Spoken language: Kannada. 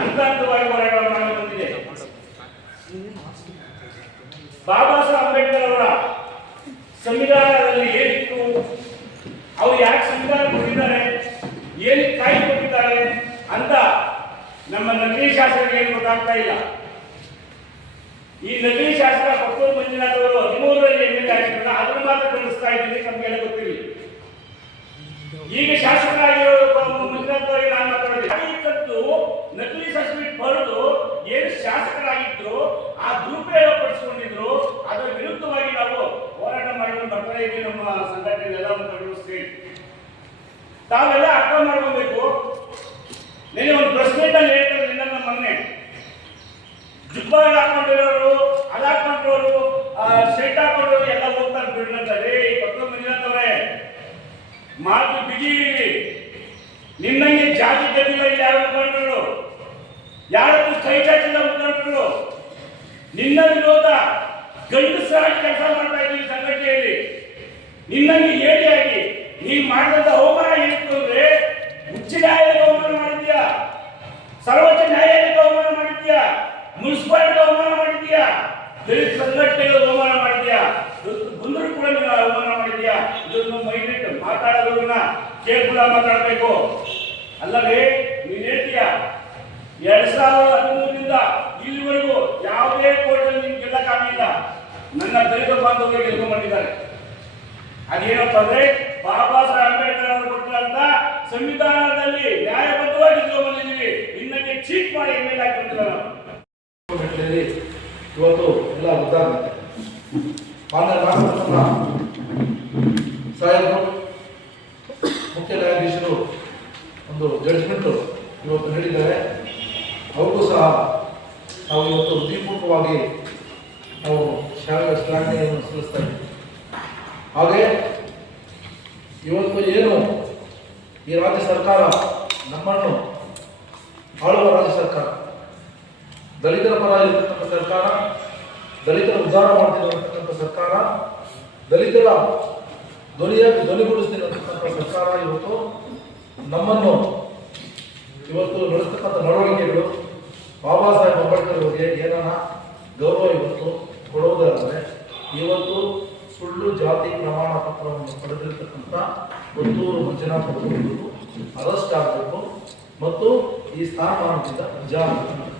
ಹಂತ ಹಂತವಾಗಿ ಹೋರಾಟವನ್ನು ಬಂದಿದೆ ಬಾಬಾ ಸಾಹೇಬ್ ಅಂಬೇಡ್ಕರ್ ಅವರ ಸಂವಿಧಾನದಲ್ಲಿ ಏನಿತ್ತು? ಅವ್ರು ಯಾಕೆ ಸಂವಿಧಾನ ಕೊಟ್ಟಿದ್ದಾರೆ? ಏನು ಕಾಯಿ ಕೊಟ್ಟಿದ್ದಾರೆ ಅಂತ ನಮ್ಮ ನಕಲಿ ಶಾಸಕರಿಗೆ ಏನು ಗೊತ್ತಾಗ್ತಾ ಇಲ್ಲ. ಈ ನಕಲಿ ಶಾಸ್ತ್ರ ಕೊಟ್ಟೂರು ಮಂಜುನಾಥ್ ಅವರು ಹದಿಮೂರರಲ್ಲಿ ಎಂ ಎಲ್ ಅದನ್ನು ಮಾತ್ರ ಖಂಡಿಸ್ತಾ ಇದ್ದೀನಿ ನಮಗೆಲ್ಲ ಗೊತ್ತಿರಲಿ. ಈಗ ಶಾಸಕರಾಗಿರೋ ನಕಲಿ ಸರ್ಟಿಫಿಕೇಟ್ ಬರೆದು ಏನು ಶಾಸಕರಾಗಿದ್ರು, ಆ ದುರುಪಯೋಗ ಪಡಿಸಿಕೊಂಡಿದ್ರು, ಅದರ ವಿರುದ್ಧವಾಗಿ ನಾವು ಹೋರಾಟ ಮಾಡಿಕೊಂಡು ಬರ್ತಾ ಇದ್ದೀವಿ ನಮ್ಮ ಸಂಘಟನೆ ಎಲ್ಲ ಮುಖಂಡರು ಸೇರಿ ತಾವೆಲ್ಲ ಅರ್ಥ ಮಾಡ್ಕೊಬೇಕು. ನಿನ್ನೆ ಒಂದು ಪ್ರೆಸ್ ಹೇಳ್ತಾರೆ ನಿನ್ನ ಮೊನ್ನೆ. ಜುಬ್ಬಾರ್ ಹಾಕೊಂಡಿರೋರು ಅದ್ ಹಾಕೊಂಡಿರೋರು ಶೆಟ್ ಹಾಕೊಂಡಿರೋರು ಎಲ್ಲ ಹೋಗ್ತಾರೆ ಬಿಡ್ನಂತಾರೆ ಈ ಪತ್ರ ಮಂಜುನಾಥವ್ರೆ ಮಾತು ಬಿಗಿ ನಿನ್ನಂಗೆ ಜಾತಿ ಇಲ್ಲಿ ಯಾರು ಮುಖಂಡರು ಯಾರಕ್ಕೂ ಕೈ ಚಾಚಿಲ್ಲ ಮುಖಂಡರು? ನಿನ್ನ ವಿರೋಧ ಗಂಡಸರಾಗಿ ಕೆಲಸ ಮಾಡ್ತಾ ಇದ್ದೀವಿ ಸಂಘಟನೆಯಲ್ಲಿ. ನಿನ್ನಲ್ಲಿ ಹೇಳಿ ಆಗಿ ನೀವು ಮಾಡಿದಂತ ಅವಮಾನ ಏನಿತ್ತು ಅಂದ್ರೆ ಉಚ್ಚ ನ್ಯಾಯಾಲಯಕ್ಕೆ ಅವಮಾನ ಮಾಡಿದ್ಯಾ ಸರ್ವೋಚ್ಚ ನ್ಯಾಯಾಲಯಕ್ಕೆ ಅವಮಾನ ಮಾಡಿದ್ಯಾ ಮುನ್ಸಿಪಾಲಿಟಿ ಅವಮಾನ ಮಾಡಿದ್ಯಾ ದಲಿತ ಸಂಘಟನೆಗಳು ಅವಮಾನ ಮಾಡಿದ್ಯಾ ಬಂದರು ಕೂಡ ನೀವು ಅವಮಾನ ಮಾಡಿದ್ಯಾ ಇದನ್ನು ಮೈಂಡ್ ಮಾತಾಡೋದನ್ನ ಕೇಳ್ಕೂಡ ಮಾತಾಡಬೇಕು. ಅಲ್ಲದೆ ನೀನ್ ಹೇಳ್ತೀಯ? ಎರಡ್ ಸಾವಿರದ ಹದಿಮೂರರಿಂದ ಇಲ್ಲಿವರೆಗೂ ಯಾವುದೇ ಕೋರ್ಟಲ್ಲಿ ನಿಮ್ಗೆ ಗೆಲ್ಲಕ್ಕಾಗಲಿಲ್ಲ ನನ್ನ ದಲಿತ ಬಾಂಧವರಿಗೆ ಗೆಲ್ಕೊಂಡಿದ್ದಾರೆ ಅದೇನಪ್ಪ ಅಂದ್ರೆ ಬಾಬಾ ಸಾಹೇಬ್ ಅಂಬೇಡ್ಕರ್ ಅವರು ಕೊಟ್ಟಂತ ಸಂವಿಧಾನದಲ್ಲಿ ನ್ಯಾಯಬದ್ಧವಾಗಿ ಬಂದಿದ್ದೀವಿ. ಇನ್ನಕ್ಕೆ ಚೀಟ್ ಮಾಡಿ ಎಂ ಎಲ್ ಹಾಕೊಂಡಿದ್ದಾರೆ ಮೆಟ್ಲಲ್ಲಿ ಇವತ್ತು ಎಲ್ಲ ಉದ್ದಾಗುತ್ತೆ ಮಾನ್ಯ ಮುಖ್ಯ ನ್ಯಾಯಾಧೀಶರು ಒಂದು ಜಡ್ಜ್ಮೆಂಟ್ ಇವತ್ತು ನೀಡಿದ್ದಾರೆ. ಅವ್ರಿಗೂ ಸಹ ನಾವು ಇವತ್ತು ಹೃದಯಪೂರ್ವಕವಾಗಿ ನಾವು ಶಾಲೆಯ ಶ್ಲಾಘನೆಯನ್ನು ಸಲ್ಲಿಸ್ತಾ ಇದ್ದೀವಿ. ಹಾಗೆ ಇವತ್ತು ಏನು ಈ ರಾಜ್ಯ ಸರ್ಕಾರ ನಮ್ಮನ್ನು ಆಳುವ ರಾಜ್ಯ ಸರ್ಕಾರ, ದಲಿತರ ಪರ ಇರತಕ್ಕಂಥ ಸರ್ಕಾರ, ದಲಿತರ ಉದ್ಧಾರ ಮಾಡ್ತಿರತಕ್ಕಂಥ ಸರ್ಕಾರ, ದಲಿತರ ಧ್ವನಿಯ ಧ್ವನಿಗೊಳಿಸ್ತಿರತಕ್ಕಂಥ ಸರ್ಕಾರ ಇವತ್ತು ನಮ್ಮನ್ನು ಇವತ್ತು ನಡೆಸ್ತಕ್ಕಂಥ ನಡವಳಿಕೆಗಳು ಬಾಬಾ ಸಾಹೇಬ್ ಅಂಬೇಡ್ಕರ್ ಅವರಿಗೆ ಏನಾರ ಗೌರವ ಇವತ್ತು ಕೊಡುವುದಾದರೆ, ಇವತ್ತು ಸುಳ್ಳು ಜಾತಿ ಪ್ರಮಾಣ ಪತ್ರವನ್ನು ಪಡೆದಿರತಕ್ಕಂಥ ಪುತ್ತೂರು ಮಂಜುನಾಥ ಅರೆಸ್ಟ್ ಆಗಬೇಕು ಮತ್ತು ಈ ಸ್ಥಾನಮಾನದಿಂದ ಆಗಬೇಕು